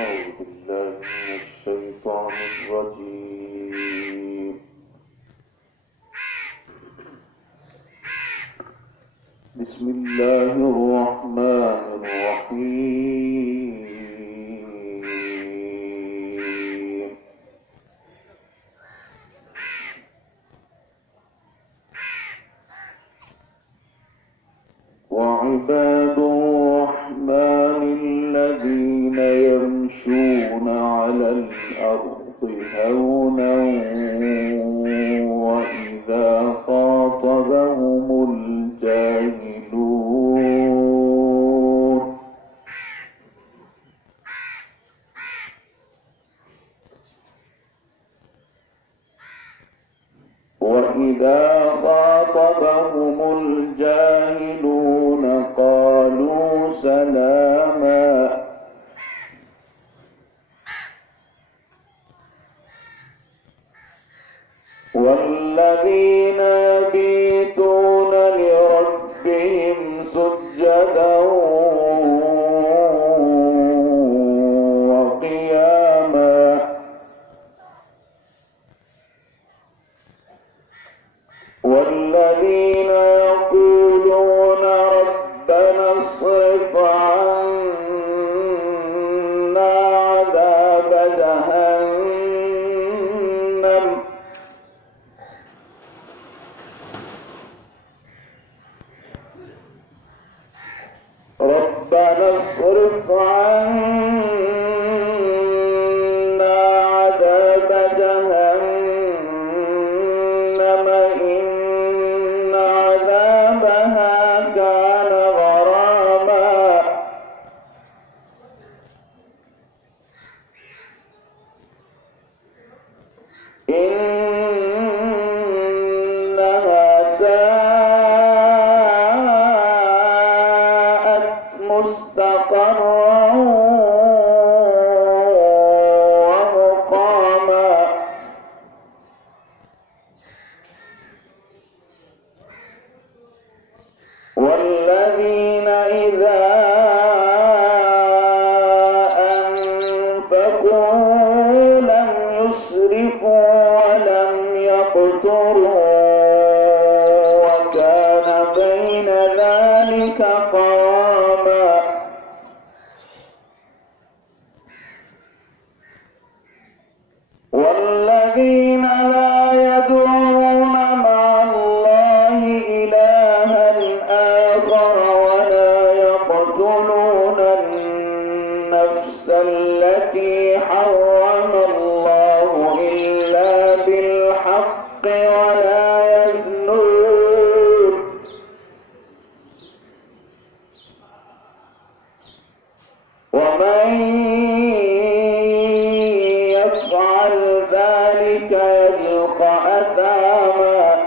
أعوذ بالله من الشيطان الرجيم. بسم الله الرحمن الرحيم. وعباد الرحمن الذين يمشون على الأرض هونا وإذا خاطبهم الجاهلون قالوا سلاما والذين يبيتون لربهم سجدا وقياما والذين يقولون ربنا اصرف عنا عذاب جهنم إن عذابها كان غراما إنها ساءت مستقرا ومقاما والذين إذا أنفقوا لم يسرفوا ولم يقتروا وكان بين ذلك قواما والذين لا يدعون مع الله إلها آخر ولا يقتلون النفس التي حرم الله إلا بالحق ولا يزنون ومن يفعل ذلك يلقى أثاما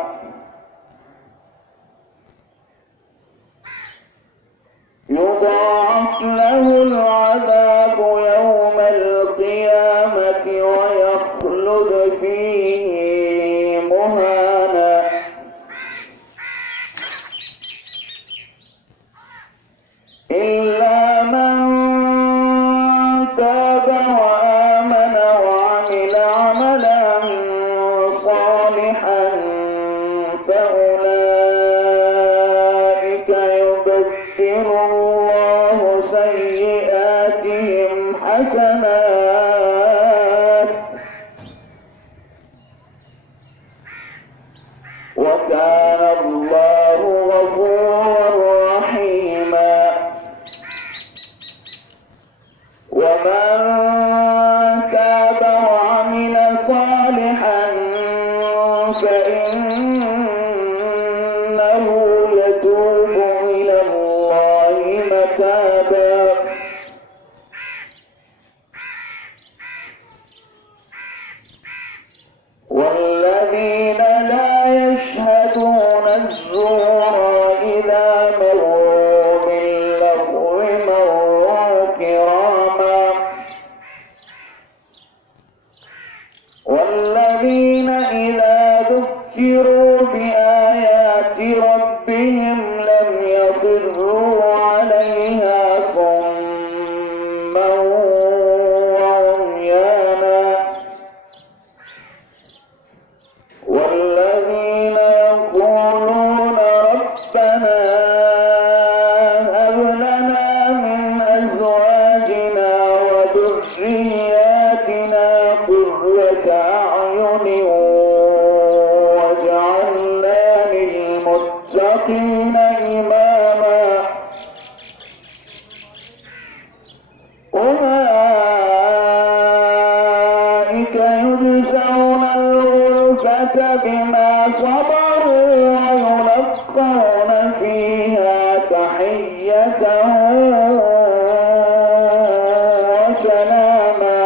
يضاعف له العذاب يوم القيامة ويخلد فيه مهانا إلا من تاب وآمن وعمل عملا صالحا فأولئك يبدل الله سيئاتهم حسنات وكان الله غفورا رحيما ومن تاب وعمل صالحا فإنه يتوب إلى الله متابا والذين لا يشهدون الزور إذا مروا باللغو مروا كراما والذين إذا ذكروا بآيات ربهم لم يخروا عليها صما صبروا ويلقون فيها تحية وسلاما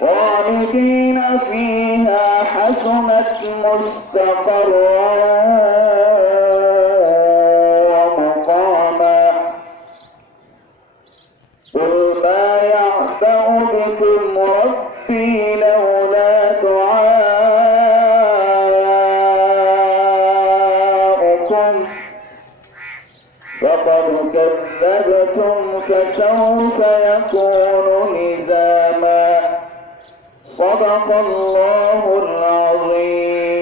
خالدين فيها حسنت مستقرا ومقاما قل ما يعبأ بكم ربي لولا دعاؤكم فقد كذبتم فسوف يكون لزاما صدق الله العظيم.